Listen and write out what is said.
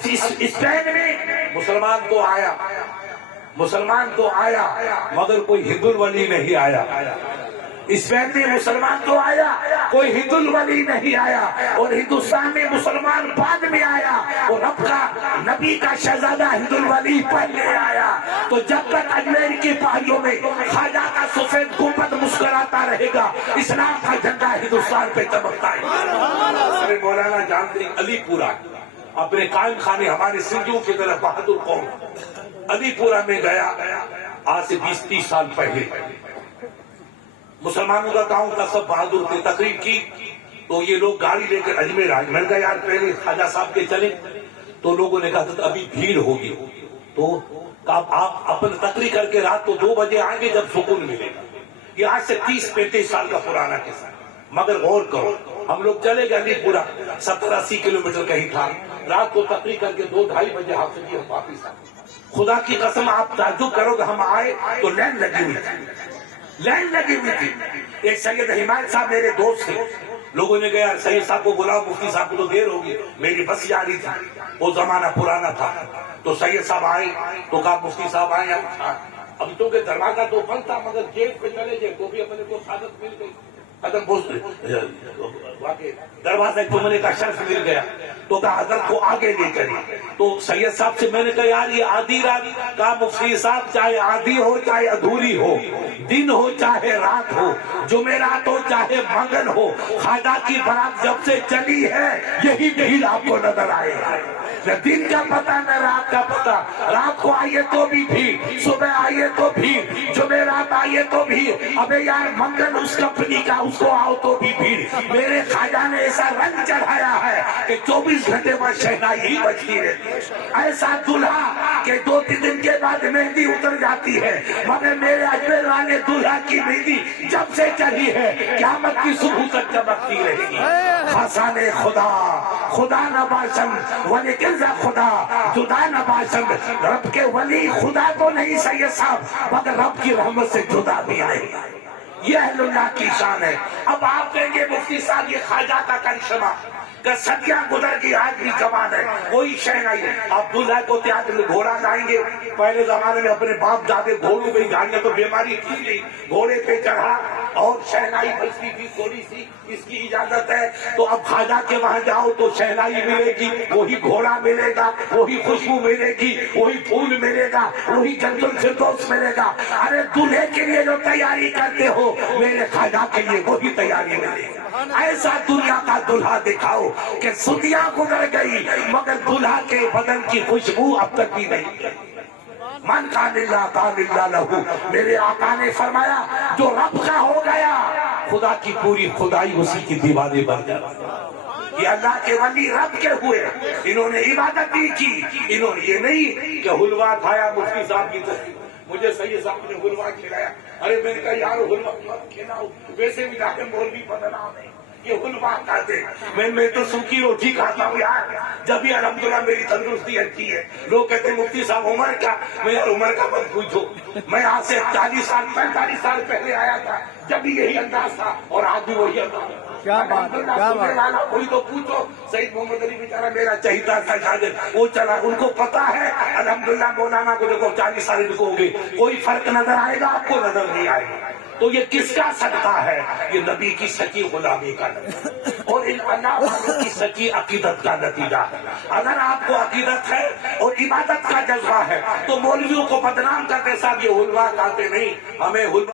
اب اسپین میں مسلمان تو آیا مگر کوئی ہند الولی نہیں آیا. اسپین میں مسلمان تو آیا کوئی ہند الولی نہیں آیا. اور ہندوستان میں مسلمان بعد میں آیا اور رب کا نبی کا شہزادہ ہند الولی پہلے آیا. تو جب تک اجمیر کی پہاڑیوں میں خواجہ کا سفید گنبد مسکراتا رہے گا اسلام کا جھنڈا ہندوستان پہ چمکتا ہے. مولانا جانتے علی پورہ اپنے قائم خانے ہمارے سندھیوں کی طرف بہادر قوم علی پورہ میں گیا آج سے 20-30 سال پہلے. مسلمانوں کا گاؤں کا سب بہادر تھے. تقریب کی تو یہ لوگ گاڑی لے کر اجمیر آئے. میں نے کہا یار پہلے خواجہ صاحب کے چلے. تو لوگوں نے کہا تھا ابھی بھیڑ ہوگی. تو آپ اپنے تقریر کر کے رات کو 2 بجے آئیں گے جب سکون ملے گا. یہ آج سے 30-35 سال کا پرانا قصہ. مگر غور کرو ہم لوگ چلے گئے علی پورہ 70-80 کلومیٹر کہیں تھا. رات کو تقریر کر کے 2-2:30 بجے حافظ ہم واپس آئے. خدا کی قسم آپ تعجب کرو گے ہم آئے تو لائن لگی ہوئی تھی. ایک سید حمایت صاحب میرے دوست تھے. لوگوں نے کہا سید صاحب کو بلاؤ مفتی صاحب کو تو دیر ہوگی. میری بس جاری تھی. وہ زمانہ پرانا تھا. تو سید صاحب آئے تو کہا مفتی صاحب آئے. اب تو کہ دروازہ تو بند تھا مگر گیٹ پہ چلے گئے تو بھی اپنے کو سعادت مل گئی. دروازہ گھومنے کا شرف مل گیا. تو کہا حضرت کو آگے لے چلی. تو سید صاحب سے میں نے کہا یار یہ آدھی رات. کہا مفتی صاحب چاہے آدھی ہو چاہے ادھوری ہو, دن ہو چاہے رات ہو, جمعرات ہو چاہے منگل ہو, خواجہ کی برات جب سے چلی ہے یہی بھیڑ آپ کو نظر آئے گا. نہ دن کا پتہ نہ رات کا پتہ. رات کو آئیے تو بھی بھیڑ, صبح آئیے تو بھیڑ, جمعرات آئیے تو بھیڑ. ابے یار منگل اس کمپنی کا اس کو آؤ تو بھی بھیڑ. میرے خواجہ نے ایسا رنگ چڑھایا ہے کہ 24 گھنٹے میں شہنائی ہی بجتی رہتی. ایسا دلہا کہ 2-3 دن کے بعد مہندی اتر جاتی ہے. مگر میرے اجمیر والے دلہا کی مہندی جب سے چلی ہے قیامت کی صبح تک چمکتی رہے گی. حسن خدا نباشن ولی کنزا خدا جدا نباشن. رب کے ولی خدا تو نہیں سید صاحب مگر رب کی رحمت سے جدا بھی نہیں. یہ اہل اللہ کی شان ہے. اب آپ کہیں گے مفتی صاحب یہ خواجہ کا کرشمہ کہ صدیاں گزر کی آج بھی کمان ہے کوئی شے نہیں. آپ دلہا کو تیار گھوڑا لائیں گے. پہلے زمانے میں اپنے باپ دادے گھوڑوں پہ گاڑیاں تو بیماری تھی نہیں, گھوڑے پہ چڑھا اور شہنائی بجتی تھی تھوڑی سی. اس کی اجازت ہے. تو اب خواجہ کے وہاں جاؤ تو شہنائی ملے گی, وہی گھوڑا ملے گا, وہی خوشبو ملے گی, وہی پھول ملے گا, وہی جنت الفردوس ملے گا. ارے دلہے کے لیے جو تیاری کرتے ہو میرے خواجہ کے لیے وہی تیاری ملے گی. ایسا دنیا کا دلہا دکھاؤ کہ صدیاں گزر گئی مگر دلہا کے بدن کی خوشبو اب تک بھی نہیں. من کان اللہ کان اللہ لہو. میرے آقا نے فرمایا جو رب کا ہو گیا خدا کی پوری خدائی اسی کی دیوانے بن جاتی. یہ اللہ کے ولی رب کے ہوئے, انہوں نے عبادت بھی کی. انہوں نے یہ نہیں کہ حلوہ کھایا مفتی صاحب کی تصویر. مجھے سید صاحب نے حلوہ کھلایا. ارے میں نے کہا یار حلوہ کھلاؤ ویسے بھی جا کے مولوی بدنام ہے یہ حلوہ کھاتے. میں تو سوکھی روٹی کھاتا ہوں یار. جب بھی الحمدللہ میری تندرستی اچھی ہے. لوگ کہتے ہیں مفتی صاحب عمر کا. میں یار عمر کا مت پوچھو. میں آج سے 45 سال پہلے آیا تھا جب بھی یہی انداز تھا اور آج بھی وہی انداز. کیا بات کوئی تو پوچھو. سید محمد علی بیچارہ میرا چہیتا تھا شاگرد, وہ چلا. ان کو پتا ہے الحمدللہ مولانا کو دیکھو 40 سال ان کو ہو گئے, کوئی فرق نظر آئے گا آپ کو نظر نہیں آئے گا. تو یہ کس کا صدقہ ہے؟ یہ نبی کی سچی غلامی کا اور ان اللہ والوں کی سچی عقیدت کا نتیجہ ہے. اگر آپ کو عقیدت ہے اور عبادت کا جذبہ ہے تو مولویوں کو بدنام کرتے صاحب یہ حلوہ کھاتے نہیں. ہمیں